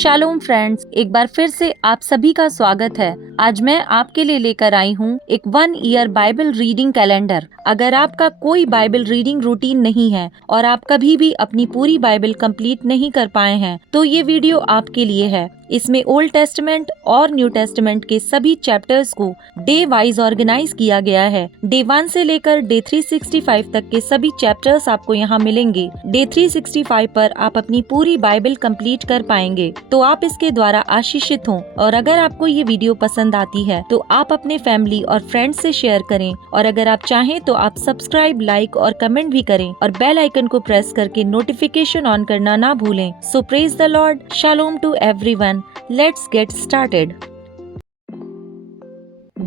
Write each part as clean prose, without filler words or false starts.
Shalom friends, एक बार फिर से आप सभी का स्वागत है। आज मैं आपके लिए लेकर आई हूँ एक 1 ईयर बाइबल रीडिंग कैलेंडर। अगर आपका कोई बाइबल रीडिंग रूटीन नहीं है और आप कभी भी अपनी पूरी बाइबल कंप्लीट नहीं कर पाए हैं, तो ये वीडियो आपके लिए है। इसमें ओल्ड टेस्टमेंट और न्यू टेस्टमेंट के सभी चैप्टर्स को डे वाइज ऑर्गेनाइज किया गया है। डे 1 से लेकर डे 365 तक के सभी चैप्टर्स आपको यहाँ मिलेंगे। डे 365 पर आप अपनी पूरी बाइबल कंप्लीट कर पाएंगे, तो आप इसके द्वारा आशीषित हों। और अगर आपको ये वीडियो पसंद आती है तो आप अपने फैमिली और फ्रेंड्स से शेयर करें, और अगर आप चाहें तो आप सब्सक्राइब, लाइक और कमेंट भी करें और बेल आइकन को प्रेस करके नोटिफिकेशन ऑन करना ना भूलें। सो प्रेज द लॉर्ड, शालोम to everyone. Let's get started.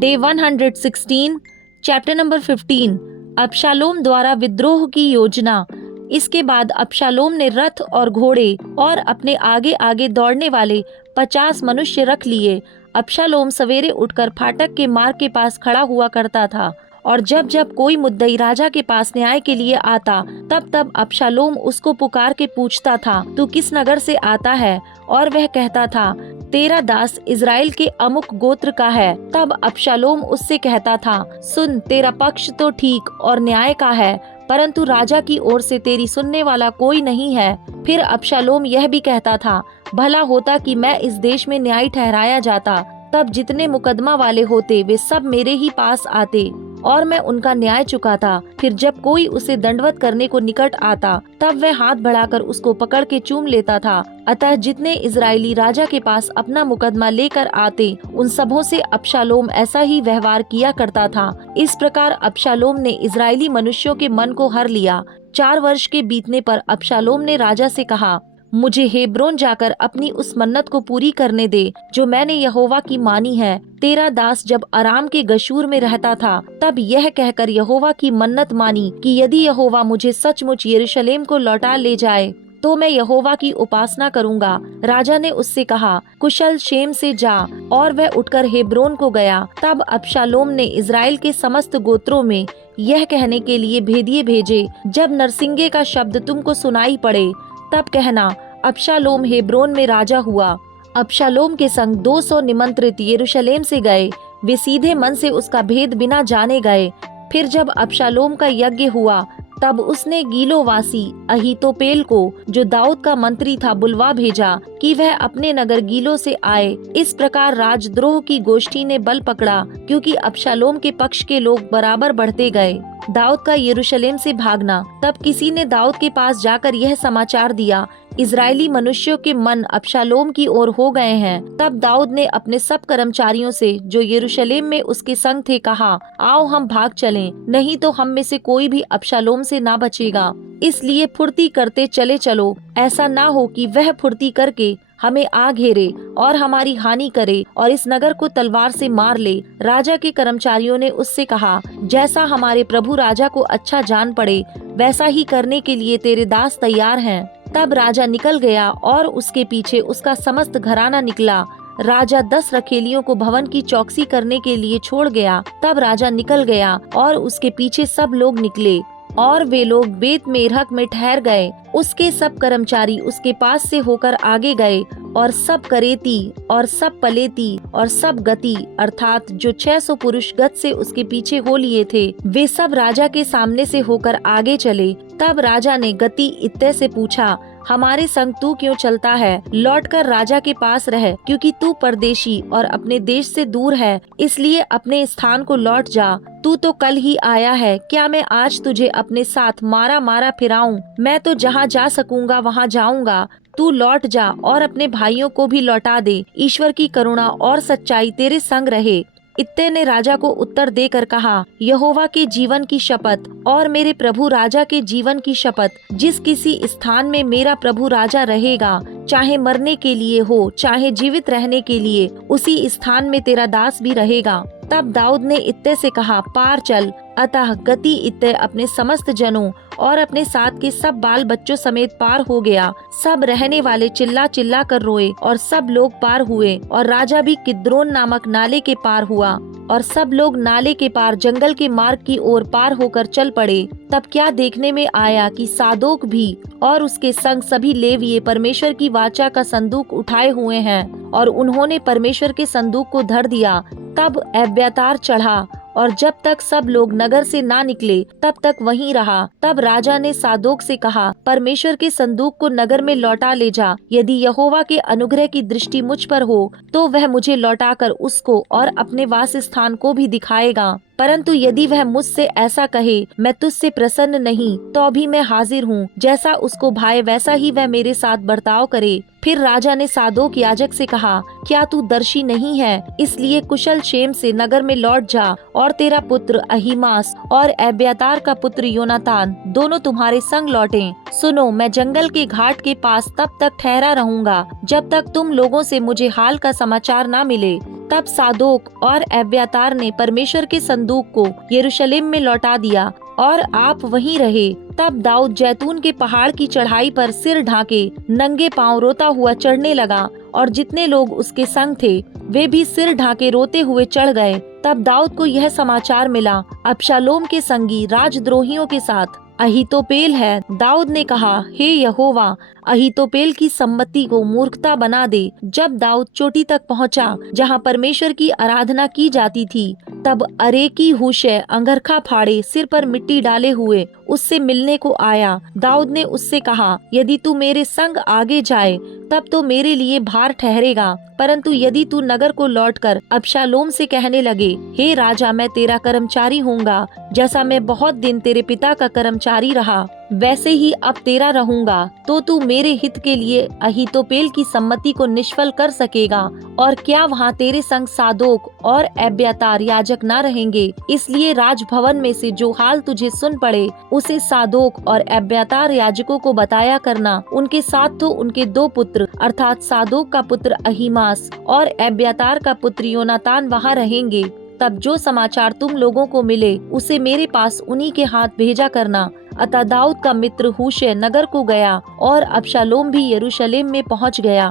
Day 116, chapter number 15, अबशालोम द्वारा विद्रोह की योजना। इसके बाद अबशालोम ने रथ और घोड़े और अपने आगे आगे दौड़ने वाले 50 मनुष्य रख लिए। अबशालोम सवेरे उठकर फाटक के मार्ग के पास खड़ा हुआ करता था, और जब जब कोई मुद्दई राजा के पास न्याय के लिए आता, तब तब अबशालोम उसको पुकार के पूछता था, तू किस नगर से आता है? और वह कहता था, तेरा दास इज़राइल के अमुक गोत्र का है। तब अबशालोम उससे कहता था, सुन, तेरा पक्ष तो ठीक और न्याय का है, परंतु राजा की ओर से तेरी सुनने वाला कोई नहीं है। फिर अबशालोम यह भी कहता था, भला होता कि मैं इस देश में न्याय ठहराया जाता, तब जितने मुकदमा वाले होते वे सब मेरे ही पास आते और मैं उनका न्याय चुकाता। फिर जब कोई उसे दंडवत करने को निकट आता, तब वह हाथ बढ़ाकर उसको पकड़ के चूम लेता था। अतः जितने इजरायली राजा के पास अपना मुकदमा लेकर आते, उन सबों से अबशालोम ऐसा ही व्यवहार किया करता था। इस प्रकार अबशालोम ने इजरायली मनुष्यों के मन को हर लिया। 4 वर्ष के बीतने पर अबशालोम ने राजा से कहा, मुझे हेब्रोन जाकर अपनी उस मन्नत को पूरी करने दे जो मैंने यहोवा की मानी है। तेरा दास जब अराम के गशूर में रहता था, तब यह कहकर यहोवा की मन्नत मानी कि यदि यहोवा मुझे सचमुच यरूशलेम को लौटा ले जाए, तो मैं यहोवा की उपासना करूंगा। राजा ने उससे कहा, कुशल क्षेम से जा। और वह उठकर हेब्रोन को गया। तब अबशालोम ने इज़राइल के समस्त गोत्रों में यह कहने के लिए भेदिए भेजे, जब नरसिंगे का शब्द तुमको सुनाई पड़े, तब कहना, अबशालोम हेब्रोन में राजा हुआ। अबशालोम के संग 200 निमंत्रित यरूशलेम से गए। वे सीधे मन से उसका भेद बिना जाने गए। फिर जब अबशालोम का यज्ञ हुआ, तब उसने गीलोवासी अहीतोपेल को, जो दाऊद का मंत्री था, बुलवा भेजा कि वह अपने नगर गीलो से आए। इस प्रकार राजद्रोह की गोष्ठी ने बल पकड़ा, क्योंकि अबशालोम के पक्ष के लोग बराबर बढ़ते गए। दाऊद का यरूशलेम से भागना। तब किसी ने दाऊद के पास जाकर यह समाचार दिया, इजरायली मनुष्यों के मन अबशालोम की ओर हो गए हैं। तब दाऊद ने अपने सब कर्मचारियों से, जो यरूशलेम में उसके संग थे, कहा, आओ हम भाग चलें, नहीं तो हम में से कोई भी अबशालोम से ना बचेगा। इसलिए फुर्ती करते चले चलो, ऐसा ना हो कि वह फुर्ती करके हमें आ घेरे और हमारी हानि करे और इस नगर को तलवार से मार ले। राजा के कर्मचारियों ने उससे कहा, जैसा हमारे प्रभु राजा को अच्छा जान पड़े, वैसा ही करने के लिए तेरे दास तैयार हैं। तब राजा निकल गया और उसके पीछे उसका समस्त घराना निकला। राजा 10 रखेलियों को भवन की चौकसी करने के लिए छोड़ गया। तब राजा निकल गया और उसके पीछे सब लोग निकले, और वे लोग बेत मेरहक में ठहर गए। उसके सब कर्मचारी उसके पास से होकर आगे गए, और सब करेती और सब पलेती और सब गति, अर्थात जो 600 पुरुष गत से उसके पीछे हो लिए थे, वे सब राजा के सामने से होकर आगे चले। तब राजा ने गति इत्ते से पूछा, हमारे संग तू क्यों चलता है? लौटकर राजा के पास रह, क्योंकि तू परदेशी और अपने देश से दूर है, इसलिए अपने स्थान को लौट जा। तू तो कल ही आया है, क्या मैं आज तुझे अपने साथ मारा मारा फिराऊं? मैं तो जहाँ जा सकूंगा वहाँ जाऊंगा। तू लौट जा और अपने भाइयों को भी लौटा दे। ईश्वर की करुणा और सच्चाई तेरे संग रहे। इत्ते ने राजा को उत्तर देकर कहा, यहोवा के जीवन की शपथ और मेरे प्रभु राजा के जीवन की शपथ, जिस किसी स्थान में मेरा प्रभु राजा रहेगा, चाहे मरने के लिए हो चाहे जीवित रहने के लिए, उसी स्थान में तेरा दास भी रहेगा। तब दाऊद ने इत्ते से कहा, पार चल। अतः गति इत्ते अपने समस्त जनों और अपने साथ के सब बाल बच्चों समेत पार हो गया। सब रहने वाले चिल्ला चिल्ला कर रोए और सब लोग पार हुए, और राजा भी किद्रोन नामक नाले के पार हुआ। और सब लोग नाले के पार जंगल के मार्ग की ओर पार होकर चल पड़े, तब क्या देखने में आया कि सादोक भी और उसके संग सभी लेवीय परमेश्वर की वाचा का संदूक उठाए हुए हैं और उन्होंने परमेश्वर के संदूक को धर दिया। तब एब्यातार चढ़ा और जब तक सब लोग नगर से ना निकले तब तक वहीं रहा। तब राजा ने सादोक से कहा, परमेश्वर के संदूक को नगर में लौटा ले जा। यदि यहोवा के अनुग्रह की दृष्टि मुझ पर हो तो वह मुझे लौटाकर उसको और अपने वास स्थान को भी दिखाएगा, परंतु यदि वह मुझसे ऐसा कहे, मैं तुझसे प्रसन्न नहीं, तो अभी मैं हाजिर हूँ। जैसा उसको भाए वैसा ही वह मेरे साथ बर्ताव करे। फिर राजा ने सादोक याजक से कहा, क्या तू दर्शी नहीं है? इसलिए कुशल क्षेम से नगर में लौट जा और तेरा पुत्र अहीमास और एब्यातार का पुत्र योनातान दोनों तुम्हारे संग लौटें। सुनो, मैं जंगल के घाट के पास तब तक ठहरा रहूंगा जब तक तुम लोगों से मुझे हाल का समाचार न मिले। तब सादोक और एब्यातार ने परमेश्वर के संदूक को यरूशलेम में लौटा दिया और आप वहीं रहे। तब दाऊद जैतून के पहाड़ की चढ़ाई पर सिर ढाके नंगे पांव रोता हुआ चढ़ने लगा और जितने लोग उसके संग थे वे भी सिर ढाके रोते हुए चढ़ गए। तब दाऊद को यह समाचार मिला, अबशालोम के संगी राजद्रोहियों के साथ अहीतोपेल है। दाऊद ने कहा, हे यहोवा, अहीतोपेल की सम्मति को मूर्खता बना दे। जब दाऊद चोटी तक पहुंचा जहां परमेश्वर की आराधना की जाती थी, तब अरेकी हूशै अंगरखा फाड़े सिर पर मिट्टी डाले हुए उससे मिलने को आया। दाऊद ने उससे कहा, यदि तू मेरे संग आगे जाए तब तो मेरे लिए भार ठहरेगा, परंतु यदि तू नगर को लौटकर अबशालोम से कहने लगे, हे राजा, मैं तेरा कर्मचारी हूँगा, जैसा मैं बहुत दिन तेरे पिता का कर्मचारी रहा वैसे ही अब तेरा रहूंगा, तो तू मेरे हित के लिए अहीतोपेल की सम्मति को निष्फल कर सकेगा। और क्या वहाँ तेरे संग सादोक और एब्यातार याजक न रहेंगे? इसलिए राजभवन में से जो हाल तुझे सुन पड़े उसे सादोक और एब्यातार याजकों को बताया करना। उनके साथ तो उनके दो पुत्र अर्थात सादोक का पुत्र अहीमास और एब्यातार का पुत्र योनातान वहाँ रहेंगे। तब जो समाचार तुम लोगों को मिले उसे मेरे पास उन्हीं के हाथ भेजा करना। अतः दाऊद का मित्र हूशै नगर को गया और अबशालोम भी यरूशलेम में पहुंच गया।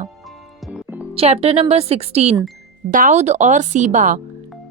चैप्टर नंबर 16, दाऊद और सीबा।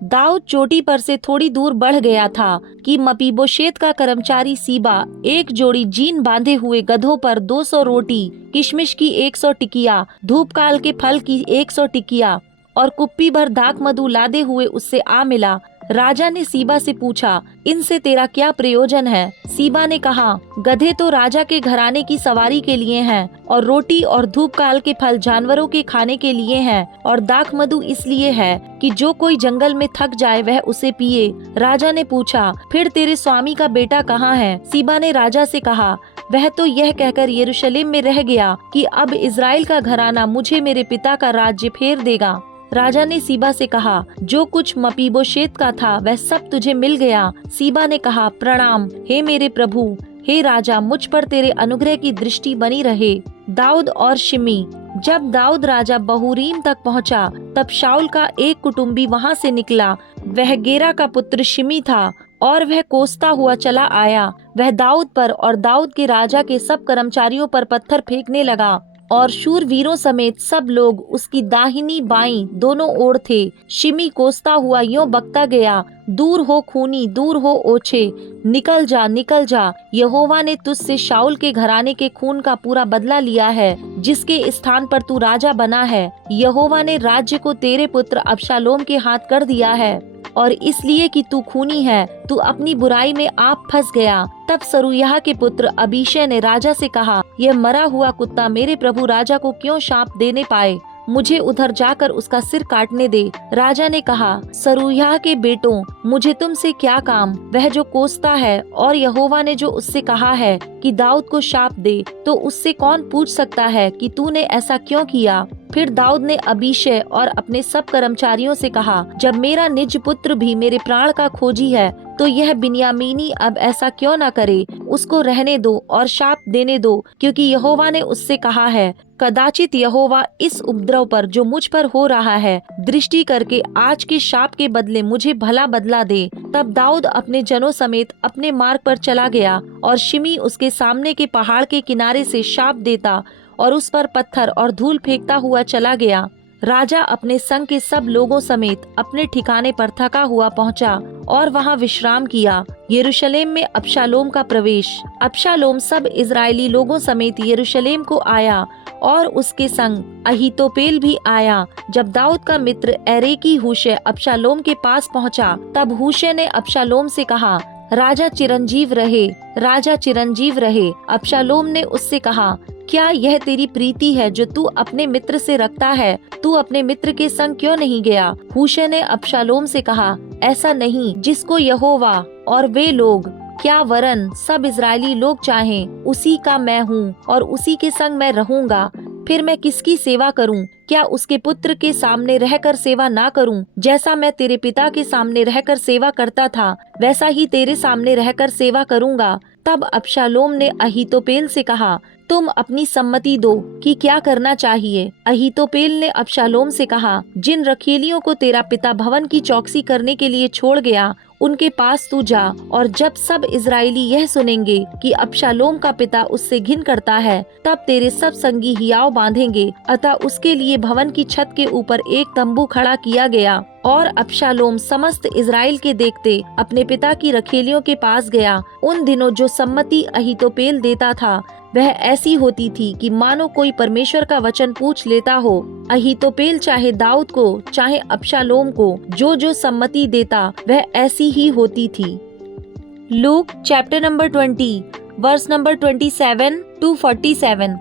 दाऊद चोटी पर से थोड़ी दूर बढ़ गया था कि मपीबोशेत का कर्मचारी सीबा एक जोड़ी जीन बांधे हुए गधों पर 200 रोटी, किशमिश की 100 टिकिया, धूपकाल के फल की 100 टिकिया और कुप्पी भर दाख मधु लादे हुए उससे आ मिला। राजा ने सीबा से पूछा, इनसे तेरा क्या प्रयोजन है? सीबा ने कहा, गधे तो राजा के घराने की सवारी के लिए हैं और रोटी और धूपकाल के फल जानवरों के खाने के लिए हैं और दाख मधु इसलिए है कि जो कोई जंगल में थक जाए वह उसे पिए। राजा ने पूछा, फिर तेरे स्वामी का बेटा कहाँ है? सीबा ने राजा से कहा, वह तो यह कहकर यरूशलेम में रह गया कि अब इज़राइल का घराना मुझे मेरे पिता का राज्य फेर देगा। राजा ने सीबा से कहा, जो कुछ मपीबोशेत का था वह सब तुझे मिल गया। सीबा ने कहा, प्रणाम हे मेरे प्रभु, हे राजा, मुझ पर तेरे अनुग्रह की दृष्टि बनी रहे। दाऊद और शिमी। जब दाऊद राजा बहूरीम तक पहुंचा, तब शाऊल का एक कुटुंबी वहां से निकला। वह गेरा का पुत्र शिमी था और वह कोसता हुआ चला आया। वह दाऊद पर और दाऊद के राजा के सब कर्मचारियों पर पत्थर फेंकने लगा और शूरवीरों समेत सब लोग उसकी दाहिनी बाईं दोनों ओर थे। शिमी कोसता हुआ यूं बकता गया, दूर हो खूनी, दूर हो ओछे, निकल जा, निकल जा। यहोवा ने तुझसे शाऊल के घराने के खून का पूरा बदला लिया है, जिसके स्थान पर तू राजा बना है। यहोवा ने राज्य को तेरे पुत्र अबशालोम के हाथ कर दिया है और इसलिए कि तू खूनी है, तू अपनी बुराई में आप फंस गया। तब सरूयाह के पुत्र अबीशै ने राजा से कहा, यह मरा हुआ कुत्ता मेरे प्रभु राजा को क्यों शाप देने पाए? मुझे उधर जाकर उसका सिर काटने दे। राजा ने कहा, सरूयाह के बेटों, मुझे तुमसे क्या काम? वह जो कोसता है और यहोवा ने जो उससे कहा है कि दाऊद को शाप दे, तो उससे कौन पूछ सकता है कि तूने ऐसा क्यों किया? फिर दाऊद ने अबीशै और अपने सब कर्मचारियों से कहा, जब मेरा निज पुत्र भी मेरे प्राण का खोजी है, तो यह बिन्यामीनी अब ऐसा क्यों न करे? उसको रहने दो और शाप देने दो, क्योंकि यहोवा ने उससे कहा है, कदाचित यहोवा इस उपद्रव पर जो मुझ पर हो रहा है दृष्टि करके आज के शाप के बदले मुझे भला बदला दे। तब दाऊद अपने जनों समेत अपने मार्ग पर चला गया और शिमी उसके सामने के पहाड़ के किनारे से शाप देता और उस पर पत्थर और धूल फेंकता हुआ चला गया। राजा अपने संग के सब लोगों समेत अपने ठिकाने पर थका हुआ पहुंचा और वहां विश्राम किया। यरूशलेम में अबशालोम का प्रवेश। अबशालोम सब इजरायली लोगों समेत यरूशलेम को आया और उसके संग अहीतोपेल भी आया। जब दाऊद का मित्र एरेकी हूशै अबशालोम के पास पहुंचा, तब हूशै ने अबशालोम से कहा, राजा चिरंजीव रहे, राजा चिरंजीव रहे। अबशालोम ने उससे कहा, क्या यह तेरी प्रीति है जो तू अपने मित्र से रखता है? तू अपने मित्र के संग क्यों नहीं गया? हूशै ने अबशालोम से कहा, ऐसा नहीं, जिसको यहोवा और वे लोग, क्या वरन सब इजरायली लोग चाहें, उसी का मैं हूँ और उसी के संग मैं रहूंगा। फिर मैं किसकी सेवा करूं? क्या उसके पुत्र के सामने रहकर सेवा ना करूं? जैसा मैं तेरे पिता के सामने रहकर सेवा करता था, वैसा ही तेरे सामने रहकर सेवा करूंगा। तब अबशालोम ने अहीतोपेल से कहा, तुम अपनी सम्मति दो कि क्या करना चाहिए। अहीतोपेल ने अबशालोम से कहा, जिन रखीलियों को तेरा पिता भवन की चौकसी करने के लिए छोड़ गया, उनके पास तू जा, और जब सब इजरायली यह सुनेंगे कि अबशालोम का पिता उससे घिन करता है, तब तेरे सब संगी हियाव बांधेंगे। अतः उसके लिए भवन की छत के ऊपर एक तंबू खड़ा किया गया और अबशालोम समस्त इजराइल के देखते अपने पिता की रखेलियों के पास गया। उन दिनों जो सम्मति अहीतोपेल देता था, वह ऐसी होती थी कि मानो कोई परमेश्वर का वचन पूछ लेता हो। अहीतोपेल चाहे दाऊद को चाहे अबशालोम को जो जो सम्मति देता, वह ऐसी ही होती थी। Luke chapter number 20 verse number 27 to 47।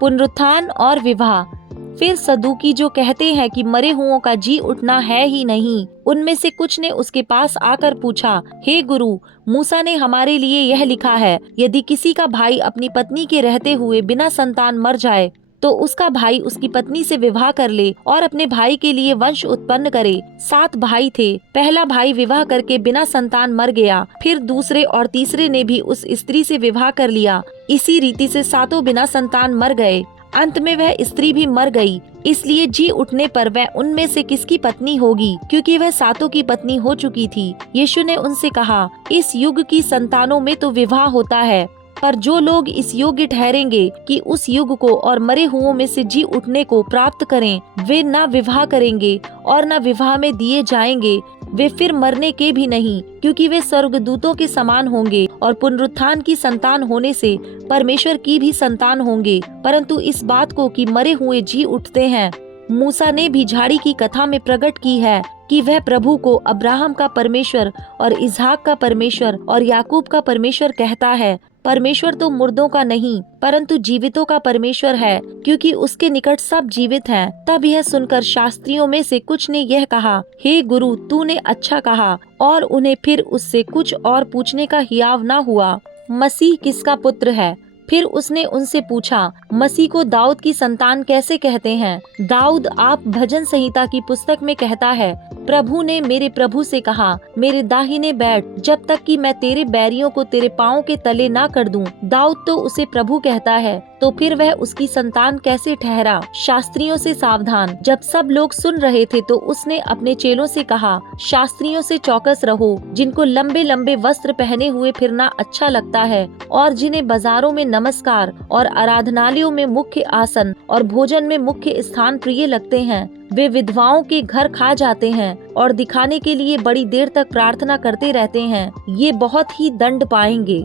पुनरुत्थान और विवाह। फिर सदूकी जो कहते हैं कि मरे हुओं का जी उठना है ही नहीं, उनमें से कुछ ने उसके पास आकर पूछा, हे गुरु, मूसा ने हमारे लिए यह लिखा है, यदि किसी का भाई अपनी पत्नी के रहते हुए बिना संतान मर जाए, तो उसका भाई उसकी पत्नी से विवाह कर ले और अपने भाई के लिए वंश उत्पन्न करे। 7 भाई थे। पहला भाई विवाह करके बिना संतान मर गया, फिर दूसरे और तीसरे ने भी उस स्त्री से विवाह कर लिया। इसी रीति से 7 बिना संतान मर गए। अंत में वह स्त्री भी मर गई। इसलिए जी उठने पर वह उनमें से किसकी पत्नी होगी, क्योंकि वह 7 की पत्नी हो चुकी थी। यीशु ने उनसे कहा, इस युग की संतानों में तो विवाह होता है, पर जो लोग इस योग्य ठहरेंगे कि उस युग को और मरे हुओं में से जी उठने को प्राप्त करें, वे न विवाह करेंगे और न विवाह में दिए जाएंगे। वे फिर मरने के भी नहीं, क्योंकि वे स्वर्गदूतों के समान होंगे और पुनरुत्थान की संतान होने से परमेश्वर की भी संतान होंगे। परंतु इस बात को कि मरे हुए जी उठते हैं, मूसा ने भी झाड़ी की कथा में प्रकट की है कि वह प्रभु को अब्राहम का परमेश्वर और इसहाक का परमेश्वर और याकूब का परमेश्वर कहता है। परमेश्वर तो मुर्दों का नहीं, परंतु जीवितों का परमेश्वर है, क्योंकि उसके निकट सब जीवित हैं। तब यह सुनकर शास्त्रियों में से कुछ ने यह कहा, हे गुरु, तूने अच्छा कहा, और उन्हें फिर उससे कुछ और पूछने का हियाव न हुआ। मसीह किसका पुत्र है? फिर उसने उनसे पूछा, मसीह को दाऊद की संतान कैसे कहते हैं? दाऊद आप भजन संहिता की पुस्तक में कहता है, प्रभु ने मेरे प्रभु से कहा, मेरे दाहिने बैठ, जब तक कि मैं तेरे बैरियों को तेरे पाँव के तले ना कर दूं। दाऊद तो उसे प्रभु कहता है, तो फिर वह उसकी संतान कैसे ठहरा? शास्त्रियों से सावधान। जब सब लोग सुन रहे थे, तो उसने अपने चेलों से कहा, शास्त्रियों से चौकस रहो, जिनको लंबे लंबे वस्त्र पहने हुए फिरना अच्छा लगता है और जिन्हें बाजारों में नमस्कार और आराधनालयों में मुख्य आसन और भोजन में मुख्य स्थान प्रिय लगते हैं। वे विधवाओं के घर खा जाते हैं और दिखाने के लिए बड़ी देर तक प्रार्थना करते रहते हैं। ये बहुत ही दंड पाएंगे।